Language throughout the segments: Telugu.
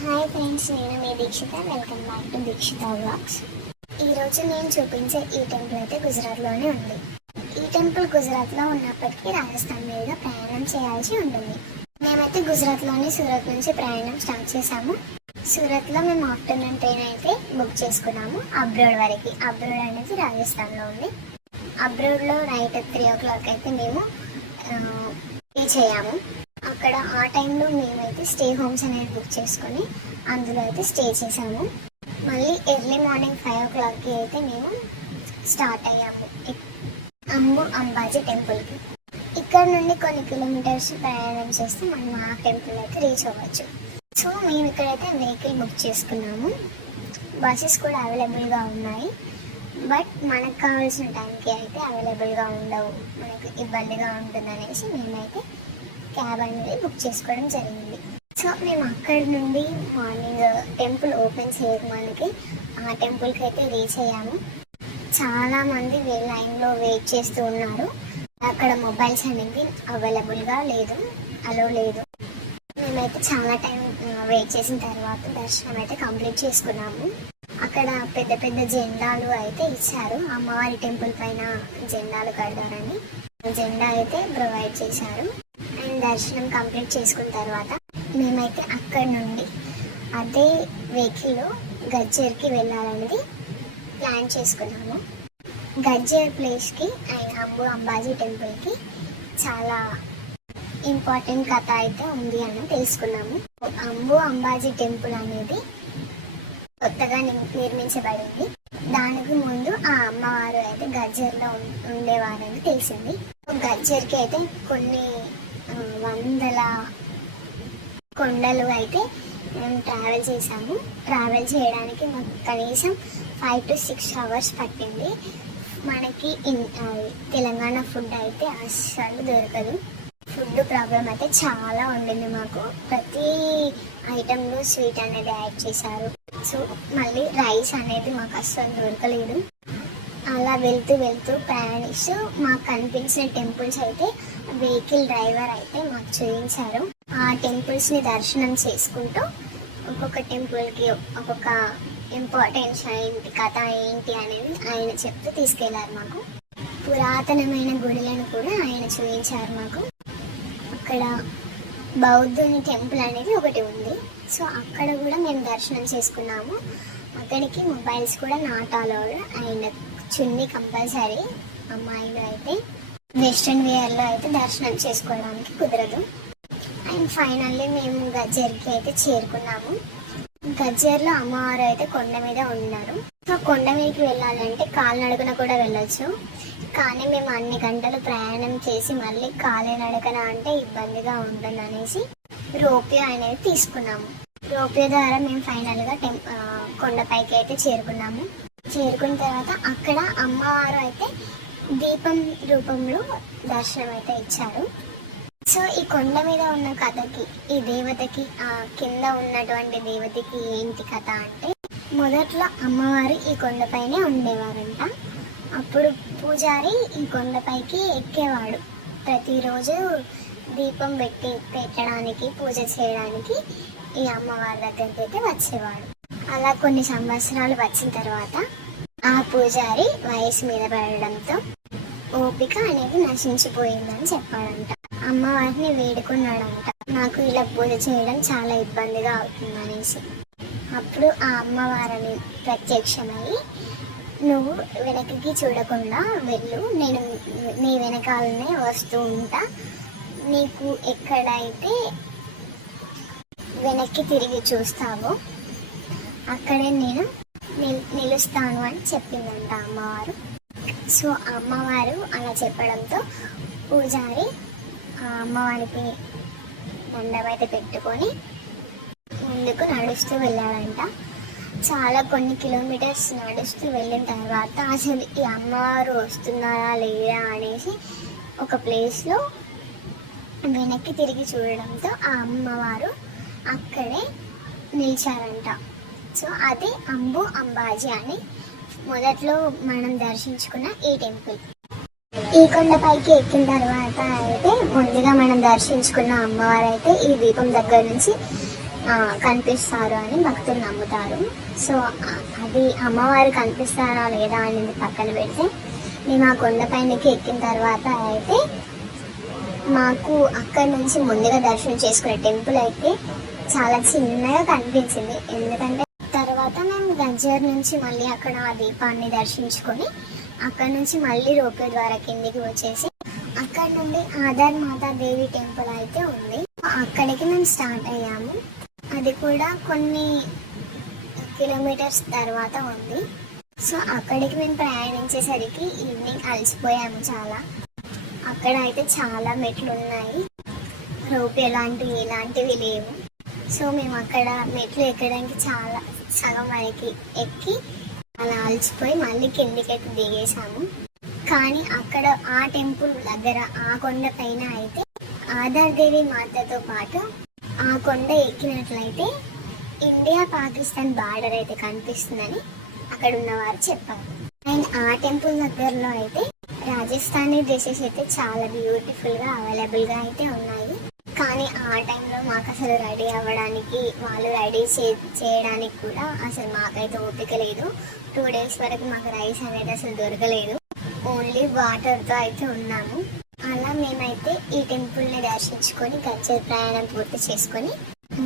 హాయ్ ఫ్రెండ్స్, నేను మీ Deekshitha. Welcome back to Deekshitha vlogs. ఈరోజు నేను చూపించే ఈ టెంపుల్ అయితే గుజరాత్లోనే ఉంది. ఈ టెంపుల్ గుజరాత్లో ఉన్నప్పటికీ రాజస్థాన్ మీదుగా ప్రయాణం చేయాల్సి ఉంటుంది. మేమైతే గుజరాత్లోని సూరత్ నుంచి ప్రయాణం స్టార్ట్ చేసాము. సూరత్లో మేము ఆఫ్టర్నూన్ ట్రైన్ అయితే బుక్ చేసుకున్నాము అబ్రోడ్ వరకు. అబ్రోడ్ అనేది రాజస్థాన్లో ఉంది. అబ్రోడ్లో నైట్ 3 o'clock అయితే మేము రీచ్ అయ్యాము. అక్కడ ఆ టైంలో మేమైతే స్టే హోమ్స్ అనేది బుక్ చేసుకొని అందులో అయితే స్టే చేసాము. మళ్ళీ ఎర్లీ మార్నింగ్ 5 o'clockకి అయితే మేము స్టార్ట్ అయ్యాము అంబాజీ టెంపుల్కి. ఇక్కడ నుండి కొన్ని కిలోమీటర్స్ ప్రయాణం చేస్తే మనం ఆ టెంపుల్ అయితే రీచ్ అవ్వచ్చు. సో మేము ఇక్కడైతే వెహికల్ బుక్ చేసుకున్నాము. బస్సెస్ కూడా అవైలబుల్గా ఉన్నాయి. బట్ మనకు కావాల్సిన టైంకి అయితే అవైలబుల్గా ఉండవు, మనకు ఇబ్బందిగా ఉంటుందనేసి మేమైతే క్యాబ్ అనేది బుక్ చేసుకోవడం జరిగింది. సో మేము అక్కడి నుండి మార్నింగ్ టెంపుల్ ఓపెన్ చేయకముందుకి ఆ టెంపుల్కి అయితే రీచ్ అయ్యాము. చాలామంది లైన్లో వెయిట్ చేస్తూ ఉన్నారు. అక్కడ మొబైల్స్ అనేది అవైలబుల్గా అలో లేదు. మేమైతే చాలా టైం వెయిట్ చేసిన తర్వాత దర్శనం అయితే కంప్లీట్ చేసుకున్నాము. అక్కడ పెద్ద పెద్ద జెండాలు అయితే ఇచ్చారు. అమ్మవారి టెంపుల్ పైన జెండాలు కడతారని జెండా అయితే ప్రొవైడ్ చేశారు. అండ్ దర్శనం కంప్లీట్ చేసుకున్న తర్వాత మేమైతే అక్కడి నుండి అదే వెహికల్లో గజ్జర్కి వెళ్ళాలనేది ప్లాన్ చేసుకున్నాము. గజ్జర్ ప్లేస్కి అండ్ అంబాజీ టెంపుల్కి చాలా ఇంపార్టెంట్ కథ అయితే ఉంది అని తెలుసుకున్నాము. అంబాజీ టెంపుల్ అనేది కొత్తగా నిర్మించబడింది. దానికి ముందు ఆ అమ్మవారు అయితే గజ్జర్లో ఉండేవారని తెలిసింది. గజ్జర్కి అయితే కొన్ని వందల కొండలు అయితే మేము ట్రావెల్ చేసాము. ట్రావెల్ చేయడానికి మాకు కనీసం 5 to 6 hours పట్టింది. మనకి తెలంగాణ ఫుడ్ అయితే అస్సలు దొరకదు. ఫుడ్ ప్రాబ్లం అయితే చాలా ఉండింది మాకు. ప్రతి ఐటెంలో స్వీట్ అనేది యాడ్ చేశారు. సో మళ్ళీ రైస్ అనేది మాకు అస్సలు దొరకలేదు. అలా వెళ్తూ ప్రయాణిస్తూ మాకు కనిపించిన టెంపుల్స్ అయితే వెహికల్ డ్రైవర్ అయితే మాకు చూపించారు. ఆ టెంపుల్స్ని దర్శనం చేసుకుంటూ ఒక్కొక్క టెంపుల్కి ఒక్కొక్క ఇంపార్టెన్స్ ఏంటి, కథ ఏంటి అనేది ఆయన చెప్తూ తీసుకెళ్లారు. మాకు పురాతనమైన గుడులను కూడా ఆయన చూపించారు మాకు. అక్కడ బౌద్ధుని టెంపుల్ అనేది ఒకటి ఉంది. సో అక్కడ కూడా మేము దర్శనం చేసుకున్నాము. అక్కడికి మొబైల్స్ కూడా not allowed. And chunni compulsory. అమ్మాయిలు అయితే వెస్ట్రన్ వేర్లో అయితే దర్శనం చేసుకోవడానికి కుదరదు. అండ్ ఫైనల్లీ మేము గజ్జర్కి అయితే చేరుకున్నాము. గజ్జర్లో అమ్మవారు అయితే కొండ మీద ఉన్నారు. సో కొండ మీదకి వెళ్ళాలంటే కాలినడకన కూడా వెళ్ళొచ్చు. కానీ మేము అన్ని గంటలు ప్రయాణం చేసి మళ్ళీ కాలినడకన అంటే ఇబ్బందిగా ఉంటుంది అనేసి రోప్యో అనేది తీసుకున్నాము. రోప్యో ద్వారా మేము ఫైనల్గా కొండపైకి అయితే చేరుకున్నాము. చేరుకున్న తర్వాత అక్కడ అమ్మవారు అయితే దీపం రూపంలో దర్శనం అయితే ఇచ్చారు. సో ఈ కొండ మీద ఉన్న కథకి, ఈ దేవతకి, ఆ కింద ఉన్నటువంటి దేవతకి ఏంటి కథ అంటే, మొదట్లో అమ్మవారు ఈ కొండపైనే ఉండేవారంట. అప్పుడు పూజారి ఈ కొండపైకి ఎక్కేవాడు. ప్రతిరోజు దీపం పెట్టడానికి, పూజ చేయడానికి ఈ అమ్మవారి దగ్గరికి అయితే వచ్చేవాడు. అలా కొన్ని సంవత్సరాలు వచ్చిన తర్వాత ఆ పూజారి వయసు మీద పడడంతో ఓపిక అనేది నశించిపోయిందని చెప్పాడంట. అమ్మవారిని వేడుకున్నాడంట, నాకు ఇలా పూజ చేయడం చాలా ఇబ్బందిగా అవుతుందనేసి. అప్పుడు ఆ అమ్మవారిని ప్రత్యక్షమై, నువ్వు వెనక్కి చూడకుండా వెళ్ళు, నేను నీ వెనకాలనే వస్తూ ఉంటా, నీకు ఎక్కడైతే వెనక్కి తిరిగి చూస్తావో అక్కడే నేను నిలుస్తాను అని చెప్పిందంట అమ్మవారు. సో అమ్మవారు అలా చెప్పడంతో పూజారి ఆ అమ్మవారికి దండం అయితే పెట్టుకొని ముందుకు నడుస్తూ వెళ్ళాడంట. చాలా కొన్ని కిలోమీటర్స్ నడుస్తూ వెళ్ళిన తర్వాత అసలు ఈ అమ్మవారు వస్తున్నారా లేదా అనేసి ఒక ప్లేస్లో వెనక్కి తిరిగి చూడడంతో ఆ అమ్మవారు అక్కడే నిలిచారంట. సో అది అంబాజీ అని మొదట్లో మనం దర్శించుకున్న ఈ టెంపుల్. ఈ కొండపైకి ఎక్కిన తర్వాత అయితే ముందుగా మనం దర్శించుకున్న అమ్మవారు అయితే ఈ దీపం దగ్గర నుంచి కనిపిస్తారు అని భక్తులు నమ్ముతారు. సో అది అమ్మవారు కనిపిస్తారా లేదా అనేది పక్కన పెడితే, మేము ఆ కొండపైనకి ఎక్కిన తర్వాత అయితే మాకు అక్కడి నుంచి ముందుగా దర్శనం చేసుకునే టెంపుల్ అయితే చాలా చిన్నగా కనిపించింది. ఎందుకంటే తర్వాత మేము గజ్జర్ నుంచి మళ్ళీ అక్కడ ఆ దీపాన్ని దర్శించుకొని అక్కడ నుంచి మళ్ళీ రోపే ద్వారా కిందికి వచ్చేసి అక్కడ నుండి ఆధార్ మాతాదేవి టెంపుల్ అయితే ఉంది, అక్కడికి మేము స్టార్ట్ అయ్యాము. అది కూడా కొన్ని కిలోమీటర్స్ తర్వాత ఉంది. సో అక్కడికి మేము ప్రయాణించేసరికి ఈవినింగ్ అలసిపోయాము చాలా. అక్కడ అయితే చాలా మెట్లు ఉన్నాయి, రోప్ ఇలాంటివి లేవు. సో మేము అక్కడ మెట్లు ఎక్కడానికి చాలా సగం వరకు ఎక్కి అలా అలసిపోయి మళ్ళీ కిందికైతే దిగేసాము. కానీ అక్కడ ఆ టెంపుల్ దగ్గర ఆ కొండ పైన అయితే ఆధార్దేవి మాతతో పాటు ఆ కొండ ఎక్కినట్లయితే ఇండియా పాకిస్తాన్ బార్డర్ అయితే కనిపిస్తుందని అక్కడ ఉన్నవారు చెప్పారు. అండ్ ఆ టెంపుల్ దగ్గరలో అయితే రాజస్థానీ డ్రెస్సెస్ అయితే చాలా బ్యూటిఫుల్గా అవైలబుల్గా అయితే ఉన్నాయి. కానీ ఆ టైంలో మాకు అసలు రెడీ అవ్వడానికి, వాళ్ళు రెడీ చేయడానికి కూడా అసలు మాకైతే ఓపిక లేదు. 2 days వరకు మాకు రైస్ అనేది అసలు దొరకలేదు, ఓన్లీ వాటర్తో అయితే ఉన్నాము. అలా మేమైతే ఈ టెంపుల్ని దర్శించుకొని గజ్జర్ ప్రయాణం పూర్తి చేసుకొని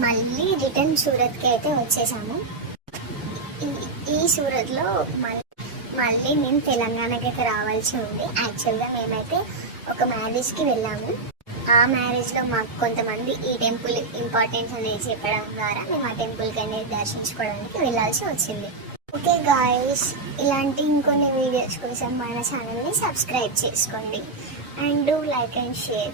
మళ్ళీ రిటర్న్ సూరత్కి అయితే వచ్చేసాము. ఈ సూరత్లో మళ్ళీ మేము తెలంగాణకి అయితే రావాల్సి ఉంది. యాక్చువల్గా మేమైతే ఒక మ్యారేజ్కి వెళ్ళాము. ఆ మ్యారేజ్లో మాకు కొంతమంది ఈ టెంపుల్ ఇంపార్టెన్స్ అనేది చెప్పడం ద్వారా మేము ఆ టెంపుల్కి అనేది దర్శించుకోవడానికి వెళ్ళాల్సి వచ్చింది. ఓకే గాయస్, ఇలాంటి ఇంకొన్ని వీడియోస్ కోసం మన ఛానల్ని సబ్స్క్రైబ్ చేసుకోండి and do like and share.